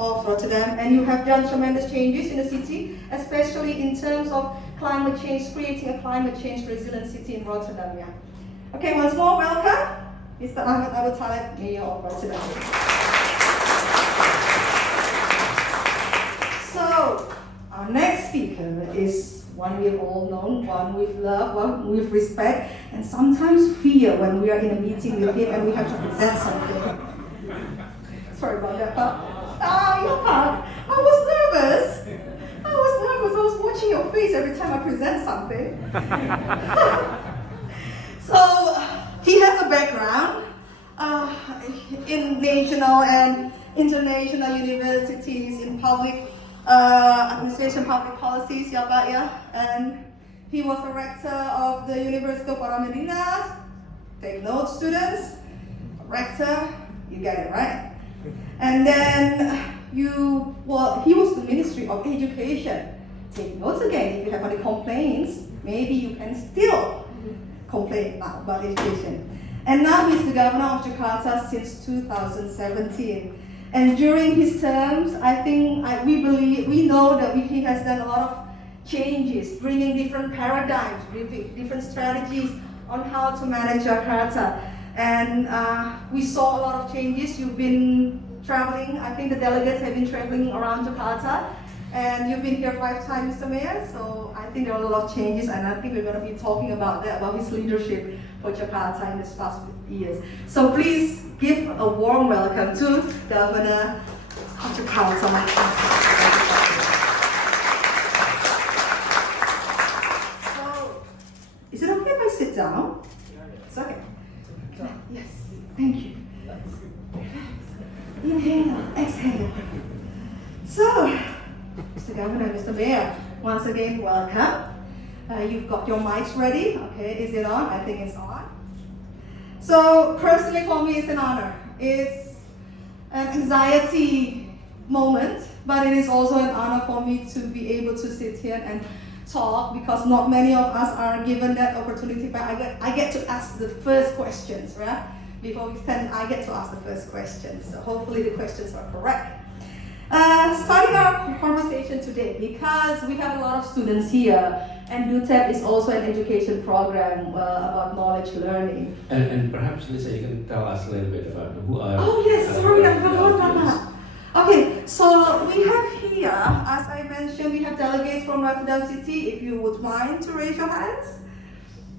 of Rotterdam, and you have done tremendous changes in the city, especially in terms of climate change, creating a climate change resilient city in Rotterdam. Yeah. Okay, once more, welcome, Mr. Ahmed Aboutaleb, Mayor of Rotterdam. So, our next speaker is one we've all known, one we've loved, one we've respect, and sometimes fear when we are in a meeting with him and we have to present something. Sorry about that, Pak. Your Pak. I was nervous. I was watching your face every time I present something. So, he has a background in national and international universities in public administration, public policies, ya Pak, ya. And he was a rector of the University of Medina. Take notes, students. Rector, you get it, right? And then he was the Ministry of Education. Take notes again. If you have any complaints, maybe you can still complain now about education. And now he's the governor of Jakarta since 2017. And during his terms, we know that he has done a lot of changes, bringing different paradigms, different strategies on how to manage Jakarta. And we saw a lot of changes. You've been traveling, I think the delegates have been traveling around Jakarta, and you've been here 5 times, Mr. Mayor, so I think there are a lot of changes, and I think we're going to be talking about that, about his leadership for Jakarta in this past years. So please give a warm welcome to Governor of Jakarta. So, is it okay if I sit down? It's okay. Yes, thank you. Inhale, exhale. So, Mr. Governor, Mr. Mayor, once again, welcome. You've got your mics ready. Okay, is it on? I think it's on. So, personally for me, it's an honor. It's an anxiety moment, but it is also an honor for me to be able to sit here and talk, because not many of us are given that opportunity, but I get to ask the first questions, right? Before we stand, I get to ask the first questions. So hopefully the questions are correct. Starting our conversation today, because we have a lot of students here, and UTEP is also an education program about knowledge learning. And perhaps, Lisa, you can tell us a little bit about who are... Oh yes, sorry, I forgot about that. Okay, so we have here, as I mentioned, we have delegates from Rotterdam City. If you would mind to raise your hands.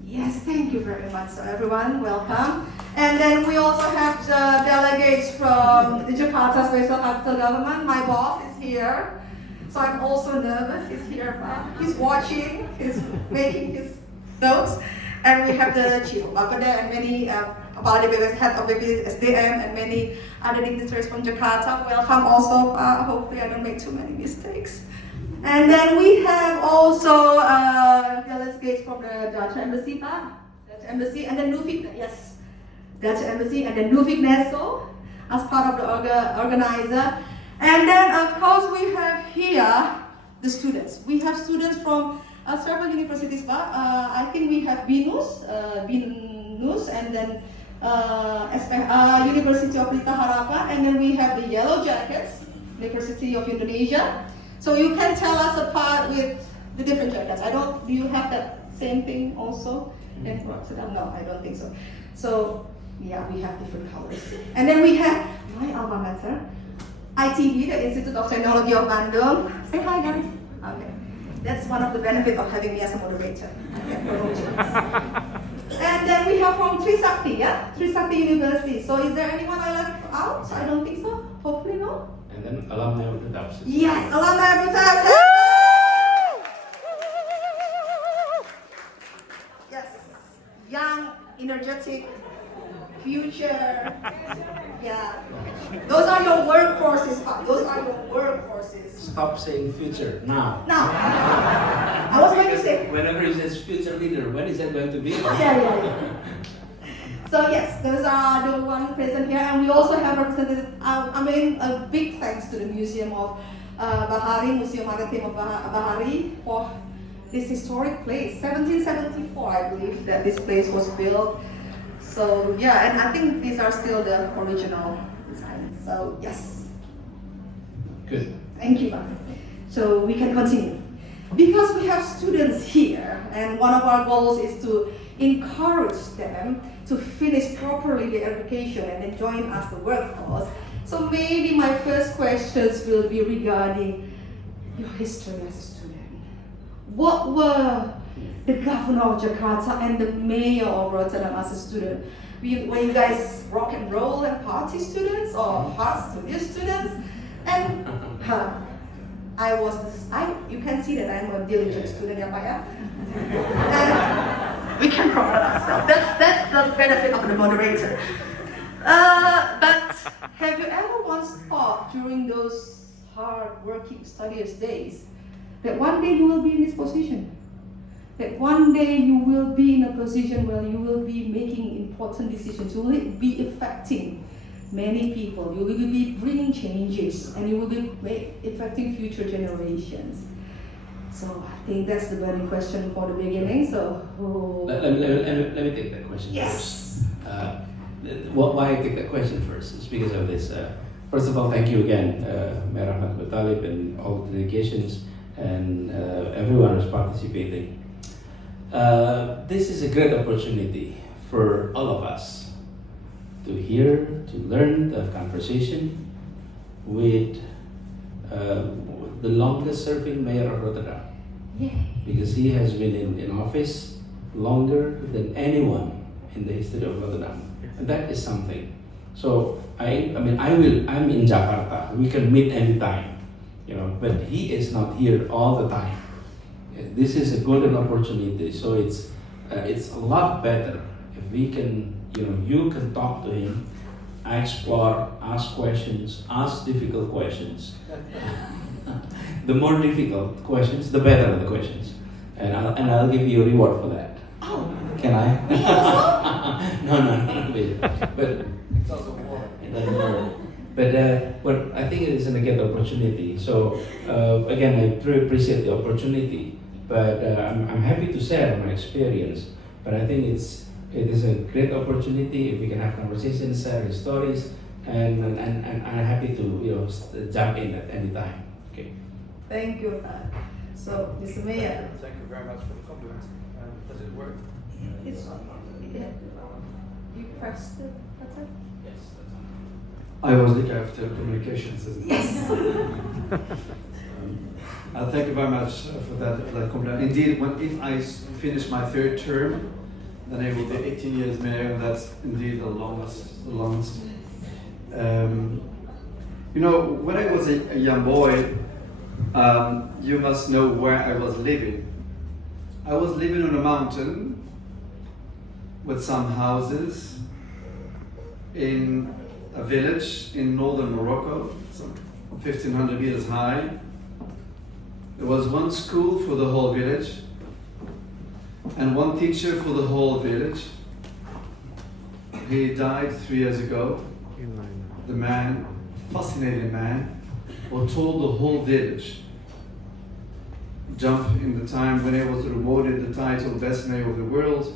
Yes, thank you very much, so everyone, welcome. And then we also have the delegates from the Jakarta Special Capital Government. My boss is here, so I'm also nervous. He's here, he's watching, he's making his notes. And we have the Chief of Aboutaleb and many Aboutaleb head of SDM and many other dignitaries from Jakarta. Welcome also, hopefully I don't make too many mistakes. And then we have also delegates from the Dutch Embassy, Dutch Embassy, and the Nuvik, yes, Dutch Embassy, and the Nuvik Neso as part of the organizer. And then, of course, we have here the students. We have students from several universities, I think we have BINUS, and then University of Pelita Harapan, and then we have the Yellow Jackets, University of Indonesia. So you can tell us apart with the different jackets. Do you have that same thing also in Rotterdam? No, I don't think so. So yeah, we have different colors. And then we have my alma mater, ITB, the Institute of Technology of Bandung. Say hi, guys. Okay. That's one of the benefits of having me as a moderator. And then we have from Trisakti, yeah? Trisakti University. So is there anyone I left out? I don't think so. Hopefully no. And then alumni of the Dutch. Yes, alumni of the Dutch. Yes, young, energetic, future. Yeah. Those are your workforces, Pak. Those are your workforces. Stop saying future now. Now. I was going to say. Whenever he says future leader, when is that going to be? Yeah. So yes, those are the one present here, and we also have represented. A big thanks to the Museum of Bahari, Museum Maritime of Bahari, for this historic place. 1774, I believe, that this place was built. So yeah, and I think these are still the original designs. So yes. Good. Thank you, Bahari. So we can continue. Because we have students here, and one of our goals is to encourage them to finish properly their education and then join us the workforce. So maybe my first questions will be regarding your history as a student. What were the governor of Jakarta and the mayor of Rotterdam as a student? Were you guys rock and roll and party students or hard studio students? And you can see that I'm a diligent student, ya Pak ya? And we can promote ourselves. That's the benefit of the moderator. But have you ever once thought during those hard working, studious days that one day you will be in this position? That one day you will be in a position where you will be making important decisions, you will be affecting many people, you will be bringing changes, and you will be affecting future generations. So I think that's the burning question for the beginning. So Let me take that question yes. first. Why I take that question first is because of this. First of all, thank you again, Mayor Ahmed Aboutaleb and all the delegations and everyone who's participating. This is a great opportunity for all of us to hear, to learn, to have conversation with the longest serving mayor of Rotterdam. Yeah. Because he has been in office longer than anyone in the history of Rotterdam. And that is something. So I'm in Jakarta. We can meet anytime, but he is not here all the time. This is a golden opportunity. So it's a lot better if we can, you can talk to him, explore, ask questions, ask difficult questions. The more difficult questions, the better the questions, and I'll give you a reward for that. Oh. Can I? No. But it doesn't work. But I think it is a great opportunity. So again, I truly appreciate the opportunity. But I'm happy to share my experience. But I think it is a great opportunity if we can have conversations, share stories, and I'm happy to jump in at any time. Okay. Thank you. So, Mr. Mayor. Thank you very much for the compliment. Does it work? It's you pressed the button? Yes. I was the director of communications. Yes. Thank you very much for that compliment. Indeed, if I finish my third term, then I will be 18 years mayor, and that's indeed the longest. When I was a young boy, you must know where I was living. I was living on a mountain with some houses in a village in northern Morocco, some 1,500 meters high. There was one school for the whole village and one teacher for the whole village. He died 3 years ago. The man, fascinating man, who told the whole village, jump in the time when he was awarded the title Best Mayor of the World,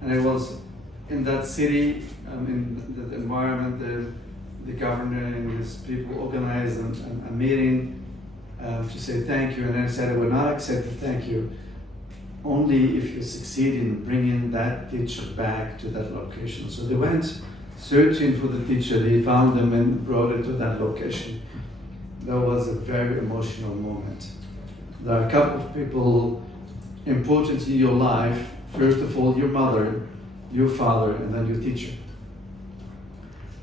and I was in that city, in that environment, the governor and his people organized a meeting to say thank you, and I said I would not accept the thank you only if you succeed in bringing that teacher back to that location. So they went searching for the teacher, they found him and brought him to that location. That was a very emotional moment. There are a couple of people important in your life. First of all, your mother, your father, and then your teacher.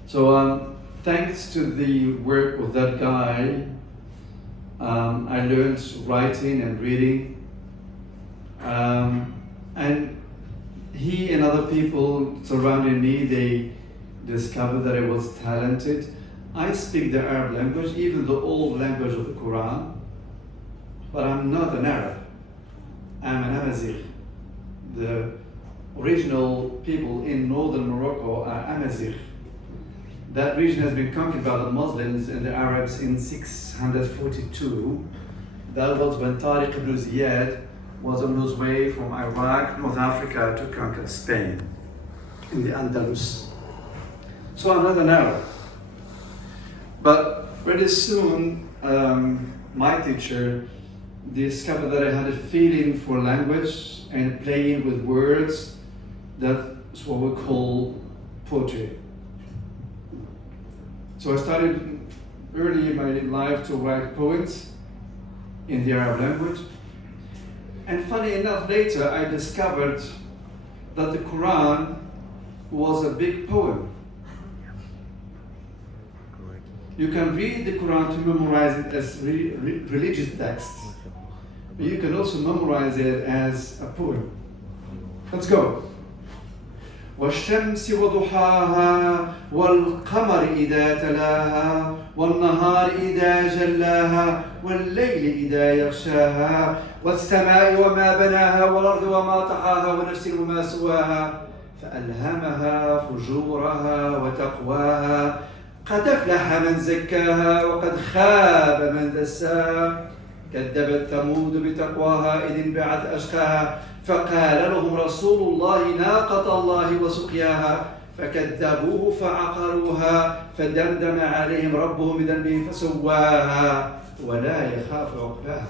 So thanks to the work of that guy, I learned writing and reading. And he and other people surrounding me, they discovered that I was talented. I speak the Arab language, even the old language of the Quran, but I'm not an Arab. I'm an Amazigh. The original people in northern Morocco are Amazigh. That region has been conquered by the Muslims and the Arabs in 642. That was when Tariq ibn Ziyad was on his way from Iraq, North Africa, to conquer Spain in the Andalus. So I'm not an Arab. But very soon, my teacher discovered that I had a feeling for language and playing with words. That's what we call poetry. So I started early in my life to write poems in the Arab language. And funny enough, later I discovered that the Quran was a big poem. You can read the Quran to memorize it as religious text. But you can also memorize it as a poem. Let's go. والشمس وضحاها والقمر إذا تلاها والنهار إذا جلاها والليل إذا يغشاها والسماء وما بناها والأرض وما طحاها ونفس وما سواها فألهمها فجورها وتقواها قد أفلح من زكاها وقد خاب من دساها كذبت ثمود بتقواها إذ انبعث أشقاها فقال لهم رسول الله ناقة الله وسقياها فكذبوه فعقروها فدمدم عليهم ربهم بذنبهم فسواها ولا يخاف عقباها.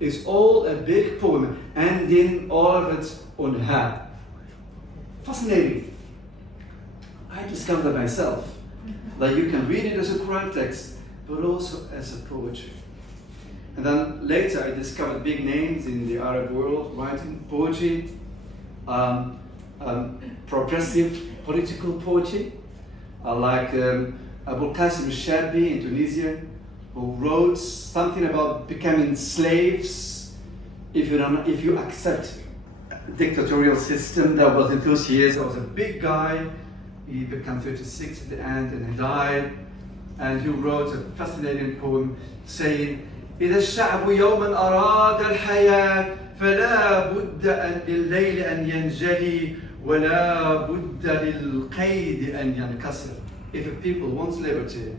It's all a big poem ending all of it on ha. Fascinating. I discovered myself that you can read it as a Quran text but also as a poetry. And then later I discovered big names in the Arab world writing poetry, progressive political poetry, like Aboutaleb in Tunisia, who wrote something about becoming slaves if you accept a dictatorial system. That was in those years. He was a big guy. He became 36 at the end and he died. And he wrote a fascinating poem saying, إذا الشعب يوما أراد الحياة فلا بد لليل أن ينجلي ولا بد للقيد أن ينكسر. If a people wants liberty,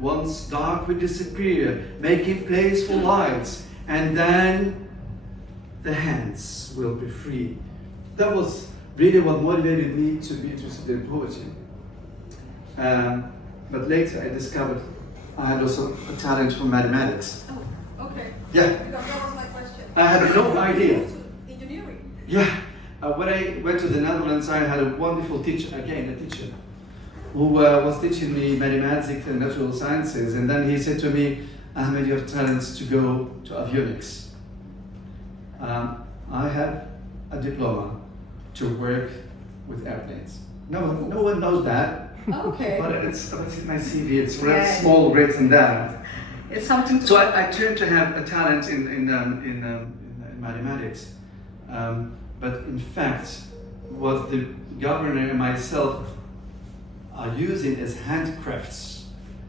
wants dark will disappear, making place for lights, and then the hands will be free. That was really what motivated me to be interested in poetry. But later I discovered I had also a talent for mathematics. Okay. Yeah. Because that was my question. I had no idea. Engineering. Yeah. When I went to the Netherlands, I had a wonderful teacher, who was teaching me mathematics and natural sciences. And then he said to me, Ahmed, you have talents to go to avionics. I have a diploma to work with airplanes. No one knows that. Okay. But it's in my CV. It's small written down. It's something to... So I turned to have a talent in mathematics, but in fact, what the governor and myself are using as handcrafts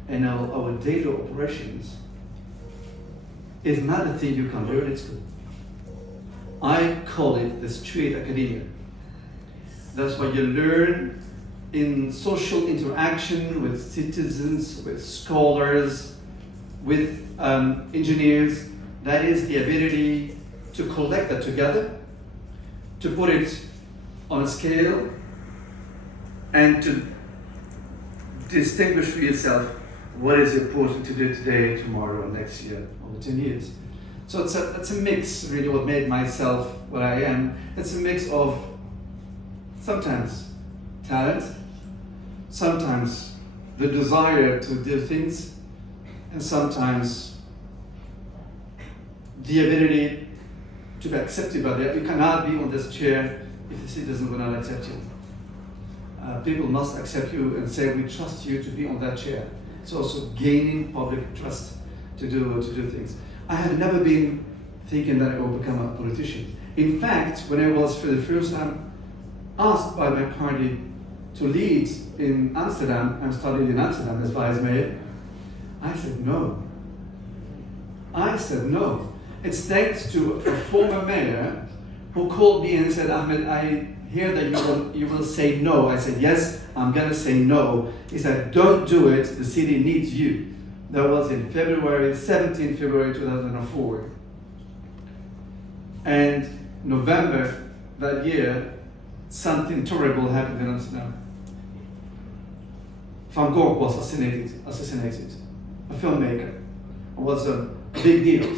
in our daily operations is not a thing you can learn at school. I call it the street academia. That's what you learn in social interaction with citizens, with scholars, with engineers. That is the ability to collect that together, to put it on a scale, and to distinguish for yourself what is important to do today, tomorrow, next year, or 10 years. So it's a mix, really, what made myself what I am. It's a mix of sometimes talent, sometimes the desire to do things, and sometimes the ability to be accepted by that. You cannot be on this chair if the citizens will not accept you. People must accept you and say, we trust you to be on that chair. It's also gaining public trust to do things. I had never been thinking that I would become a politician. In fact, when I was for the first time asked by my party to lead in Amsterdam, I studied in Amsterdam as vice mayor, I said no. It's thanks to a former mayor who called me and said, Ahmed, I hear that you will say no. I said, yes, I'm gonna say no. He said, don't do it, the city needs you. That was in 17 February 2004. And November that year, something terrible happened in Amsterdam. Van Gogh was assassinated, a filmmaker was a big deal.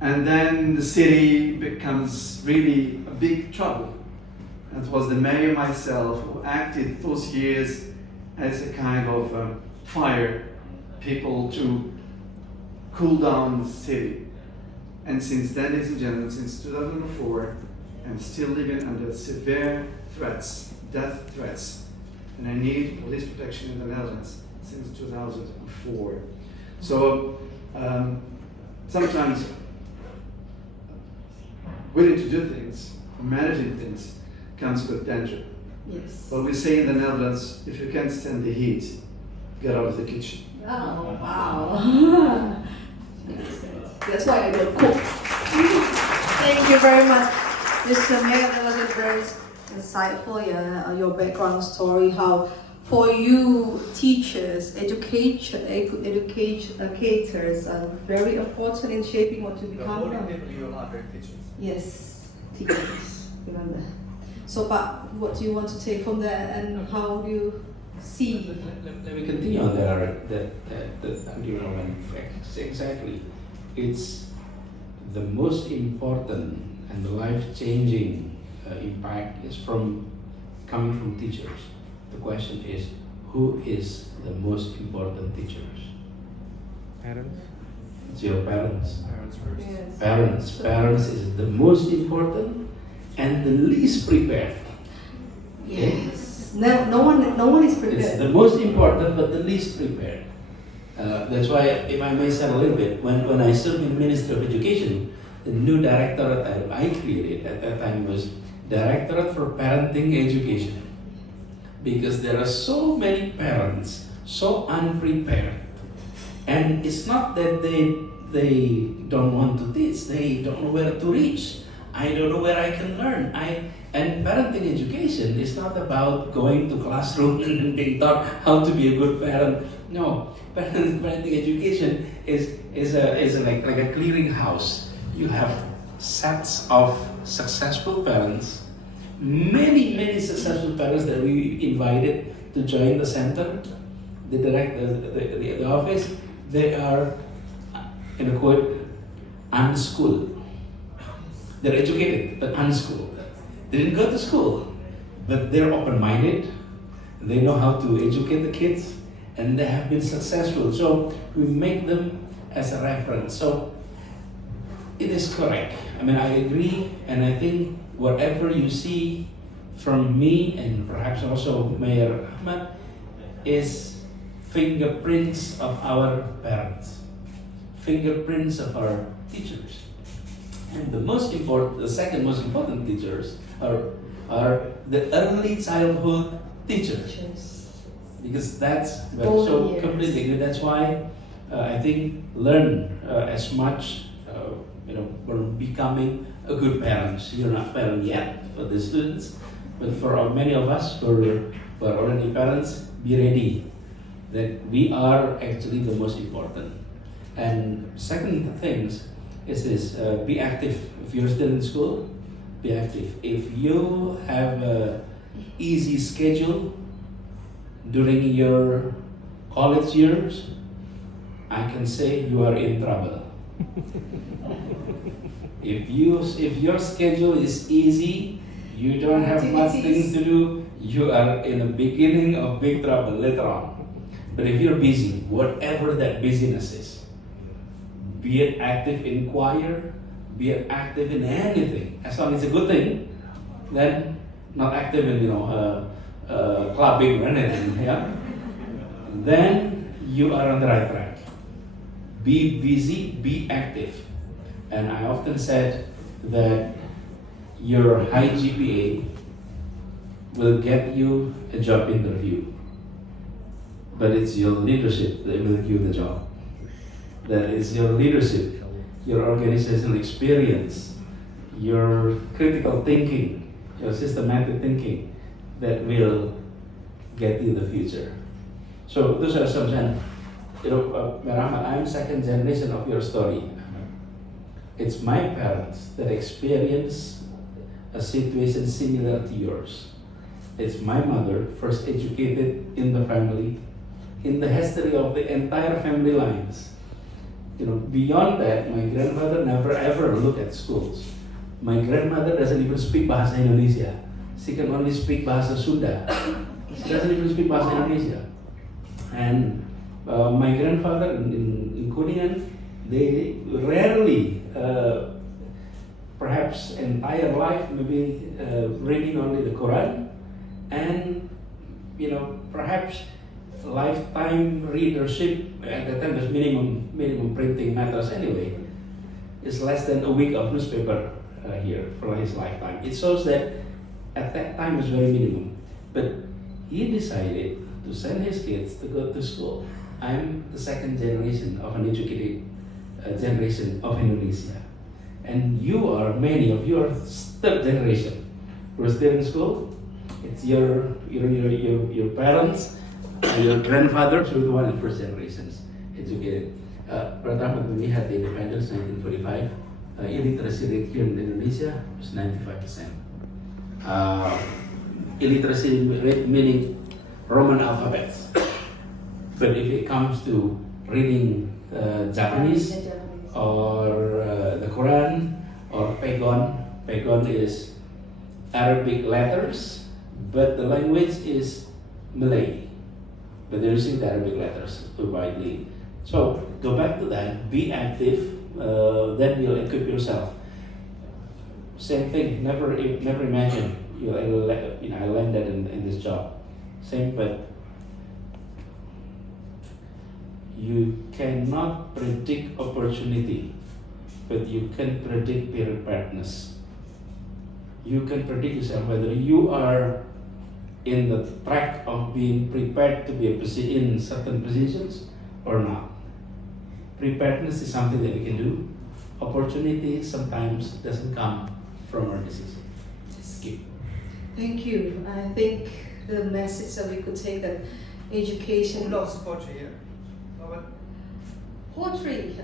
And then the city becomes really a big trouble. It was the mayor myself who acted those years as a kind of fire people to cool down the city. And since then, ladies and gentlemen, since 2004, I'm still living under severe threats, death threats, and I need police protection in the Netherlands since 2004. So sometimes willing to do things, managing things, comes with danger. Yes. But we say in the Netherlands, if you can't stand the heat, get out of the kitchen. Oh, wow. That's why I don't cook. Thank you very much, Mr. Mayor. That was a very insightful, your background story, how for you teachers, educators are very important in shaping what you become. You are very teachers. Yes, teachers, remember. So, but what do you want to take from that, and how do you see? Let me continue on that argument. Exactly. It's the most important and the life-changing impact is coming from teachers. The question is, who is the most important teachers? Parents. It's your parents. Parents first. Yes. Parents is the most important and the least prepared. Yes. No one is prepared. It's the most important but the least prepared. That's why, if I may say a little bit, when I served in the Ministry of Education, the new directorate that I created at that time was Directorate for Parenting Education. Because there are so many parents so unprepared, and it's not that they don't want to teach, they don't know where to reach. I don't know where I can learn. And parenting education is not about going to classroom and being taught how to be a good parent. No, parenting education is like a clearinghouse. You have sets of successful parents, many successful parents that we invited to join the center, the office. They are, in a quote, unschooled. They're educated, but unschooled. They didn't go to school, but they're open-minded. They know how to educate the kids, and they have been successful. So we make them as a reference. So it is correct. I mean, I agree, and I think whatever you see from me, and perhaps also Mayor Ahmed, is fingerprints of our parents, fingerprints of our teachers. And the second most important teachers are the early childhood teachers. Because that's so years. completely agree. That's why I think learn as much, for becoming a good parents. You're not parent yet for the students, but for many of us who are already parents, be ready that we are actually the most important. And second things is this, be active. If you're still in school, be active. If you have an easy schedule during your college years, I can say you are in trouble. If your schedule is easy, you don't have much things to do, you are in the beginning of big trouble later on. But if you're busy, whatever that busyness is, be it active in choir, be it active in anything, as long as it's a good thing, then not active in clubbing or anything, yeah? Then you are on the right track. Be busy, be active. And I often said that your high GPA will get you a job interview, but it's your leadership that will give you the job. That is your leadership, your organizational experience, your critical thinking, your systematic thinking that will get you the future. So those are some, Rahmat, I'm second generation of your story. It's my parents that experienced a situation similar to yours. It's my mother, first educated in the family, in the history of the entire family lines. beyond that, my grandmother never ever looked at schools. My grandmother doesn't even speak bahasa Indonesia. She can only speak bahasa Sunda. She doesn't even speak bahasa Indonesia. And my grandfather in Kuningan, they rarely, perhaps entire life, maybe reading only the Quran, and perhaps lifetime readership. At that time, there's minimum printing matters anyway. It's less than a week of newspaper here for his lifetime. It shows that at that time it's very minimum. But he decided to send his kids to go to school. I'm the second generation of an educated generation of Indonesia. And many of you are third generation who are still in school. It's your parents, your grandfathers who are the one in first generations educated. Brother Ahmed, when we had the independence in 1945, illiteracy rate here in Indonesia was 95%. Illiteracy rate meaning Roman alphabets. But if it comes to reading Japanese or the Quran or Pegon is Arabic letters, but the language is Malay. But they're using the Arabic letters widely. So go back to that, be active, then you'll equip yourself. Same thing, never imagine I landed in this job. Same, but you cannot predict opportunity, but you can predict preparedness. You can predict yourself whether you are in the track of being prepared to be in certain positions or not. Preparedness is something that we can do. Opportunity sometimes doesn't come from our decision. Skip. Thank you. I think the message that we could take that education. Who loves poetry here? No one? Poetry,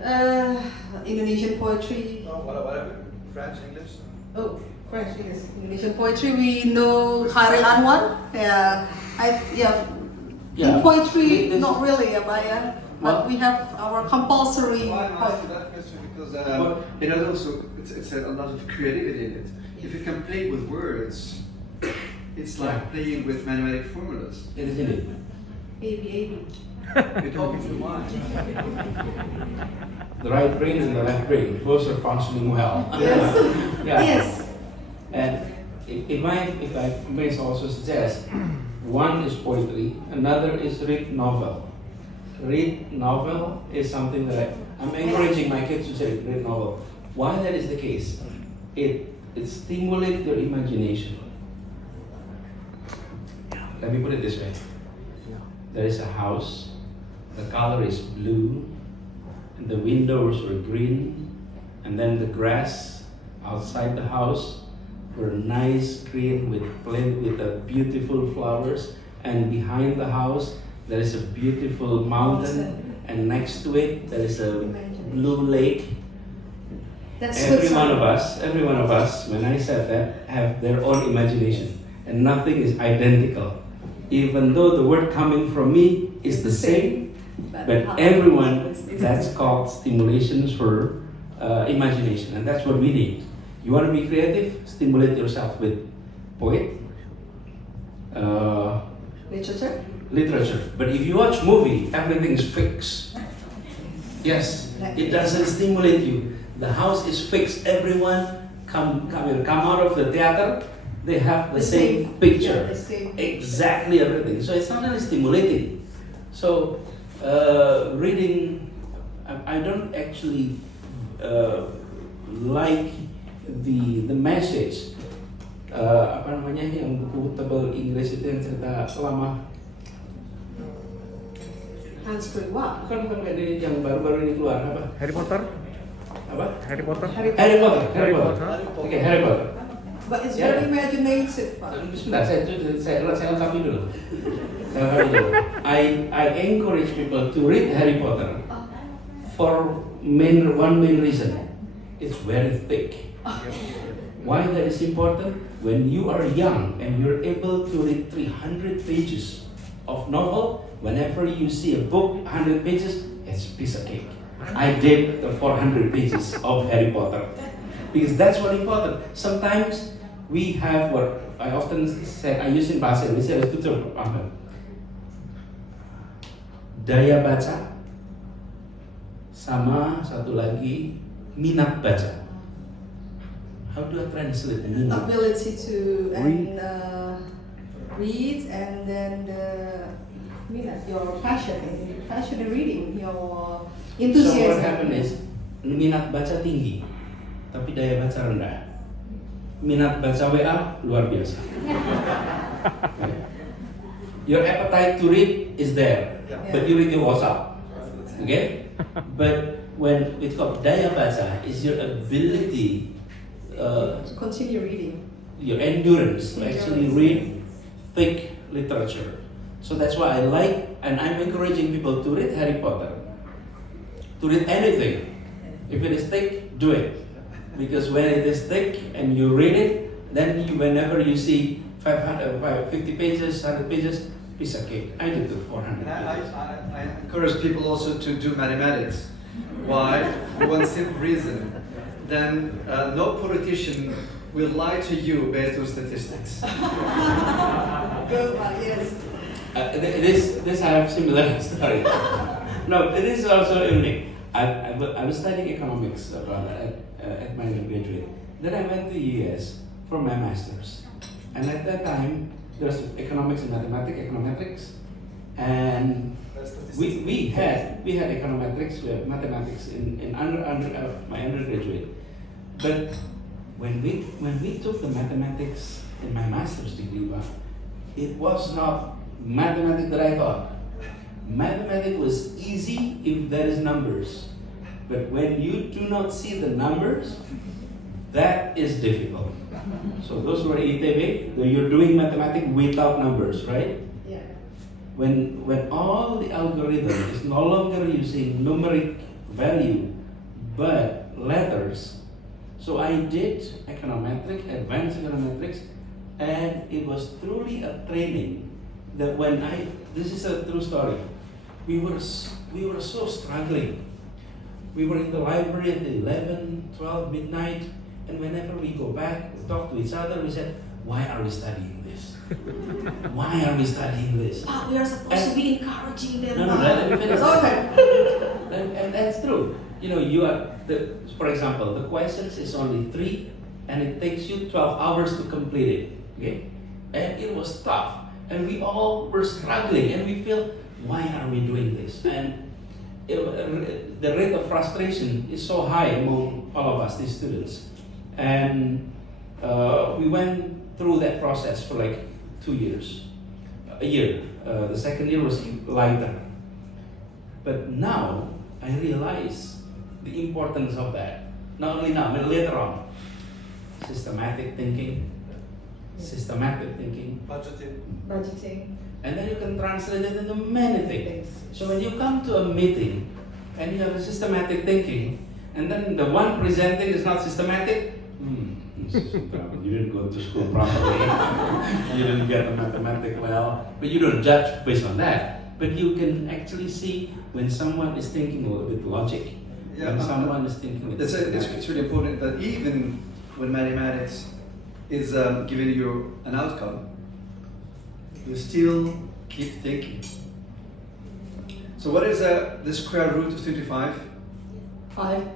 Indonesian poetry. No, whatever. French, English? Oh, French, yes. Indonesian poetry. We know Khairil Anwar. In poetry, not really, but we have our compulsory Why am I asking poetry. that question? Because it has also it's a lot of creativity in it. If you can play with words, it's like playing with mathematic formulas. Isn't it? Maybe. You're talking to the mind. The right brain and the left brain, both are functioning well. Yes. Yeah. Yes. And if I may also suggest, one is poetry, another is read novel. Read novel is something that I'm encouraging my kids to say read novel. Why that is the case? It stimulates their imagination. Let me put it this way. There is a house, the color is blue, and the windows were green, and then the grass outside the house were nice green with beautiful flowers, and behind the house there is a beautiful mountain, and next to it there is a blue lake. That's Every one of us, when I said that, have their own imagination, and nothing is identical. Even though the word coming from me is the same, but everyone, that's called stimulations for imagination, and that's what we need. You want to be creative? Stimulate yourself with poet, literature. But if you watch movie, everything is fixed. Yes, it doesn't stimulate you. The house is fixed. Everyone come out of the theater. They have the same picture, exactly everything. So it's not really stimulating. So reading, I don't actually like the message. Apa namanya yang buku tebal Inggris itu yang cerita selama Hands-free what? bukan kayak yang baru-baru ini keluar apa? Harry Potter? Apa? Harry Potter? Harry Potter. Oke, Harry Potter. But it's very imaginative. Sebentar, saya lengkapi dulu. I encourage people to read Harry Potter for one main reason. It's very thick. Why that is important? When you are young and you're able to read 300 pages of novel, whenever you see a book 100 pages, it's a piece of cake. I did the 400 pages of Harry Potter because that's what important. Sometimes we have what I often said, I use in bahasa Indonesia, itu tuh Ahmed. Daya baca sama satu lagi minat baca. How do I translate minat? Ability to read and then your passion in reading, your enthusiasm. So what happened is minat baca tinggi, tapi daya baca rendah. Minat baca WA luar biasa. Your appetite to read is there, but you read your WhatsApp. Okay? But when it's called daya baca, is your ability, To continue reading. your endurance to actually read thick literature. So that's why I like, and I'm encouraging people to read Harry Potter, to read anything. If it is thick, do it. Because when it is thick and you read it, then whenever you see 50 pages, 100 pages, piece of cake. I did the 400 And pages. I encourage people also to do mathematics. Why? For one simple reason. Then no politician will lie to you based on statistics. Good one, yes. This I have similar story. No, it is also unique. I was studying economics at my undergraduate. Then I went to US for my master's, and at that time there was economics and econometrics, and we had econometrics, we had mathematics in my undergraduate. But when we took the mathematics in my master's degree, it was not mathematics that I thought. Mathematics was easy if there is numbers, but when you do not see the numbers, that is difficult. So those who are ITB, you're doing mathematics without numbers, right? Yeah. When all the algorithm is no longer using numeric value, but letters. So I did advanced econometrics, and it was truly a training that this is a true story. We were so struggling. We were in the library at 11, 12 midnight, and whenever we go back, we talk to each other, we said, why are we studying this? Why are we studying this? We are supposed to be encouraging them. No, let me finish. Okay. And that's true. You are, for example, the questions is only 3, and it takes you 12 hours to complete it. Okay? And it was tough. And we all were struggling, and we feel, why are we doing this? And the rate of frustration is so high among all of us, these students. And we went through that process for like 2 years, a year. The second year was lighter. But now I realize the importance of that. Not only now, but later on. Systematic thinking. Budgeting. And then you can translate it into many things. So when you come to a meeting and you have a systematic thinking, and then the one presenting is not systematic, you didn't go to school properly, you didn't get the mathematics well, but you don't judge based on that. But you can actually see when someone is thinking a little bit logic, when someone is thinking with It's really important that even when mathematics is giving you an outcome, you still keep thinking. So what is the square root of 25? 5.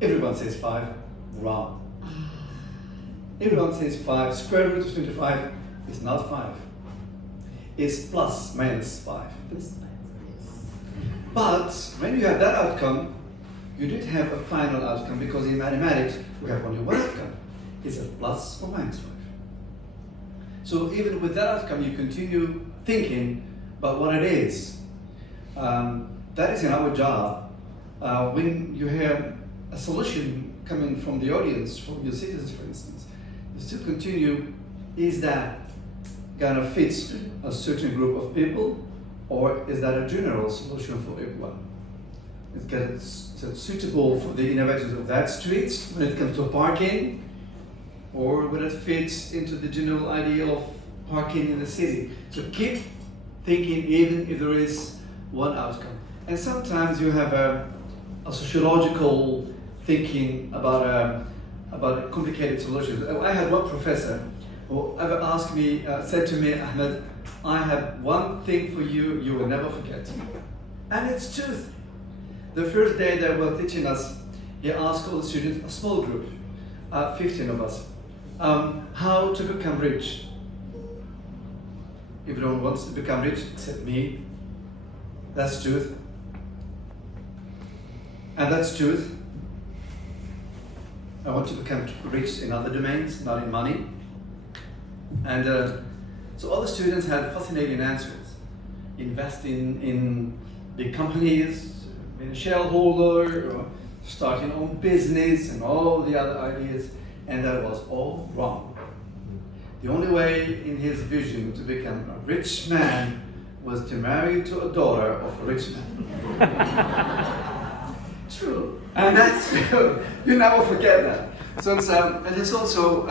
Everyone says 5. Wrong. Everyone says 5. Square root of 25 is not 5. It's plus minus 5. But when you have that outcome, you did have a final outcome, because in mathematics we have only one outcome. It's a plus or minus 5. So even with that outcome, you continue thinking about what it is. That is in our job. When you have a solution coming from the audience, from your citizens, for instance, you still continue, is that kind of fits a certain group of people, or is that a general solution for everyone? Is it suitable for the innovations of that street when it comes to parking? Or will it fit into the general idea of parking in the city? So keep thinking, even if there is one outcome. And sometimes you have a sociological thinking about complicated solutions. I had one professor who ever asked me, said to me, Ahmed, I have one thing for you you will never forget. And it's truth. The first day they were teaching us, he asked all the students, a small group, 15 of us, how to become rich. Everyone wants to become rich except me. That's truth. And that's truth. I want to become rich in other domains, not in money. And so all the students had fascinating answers. Investing in big companies, being a shareholder, or starting your own business, and all the other ideas. And that was all wrong. The only way in his vision to become a rich man was to marry to a daughter of a rich man. True. And that's true. You never forget that. So it's also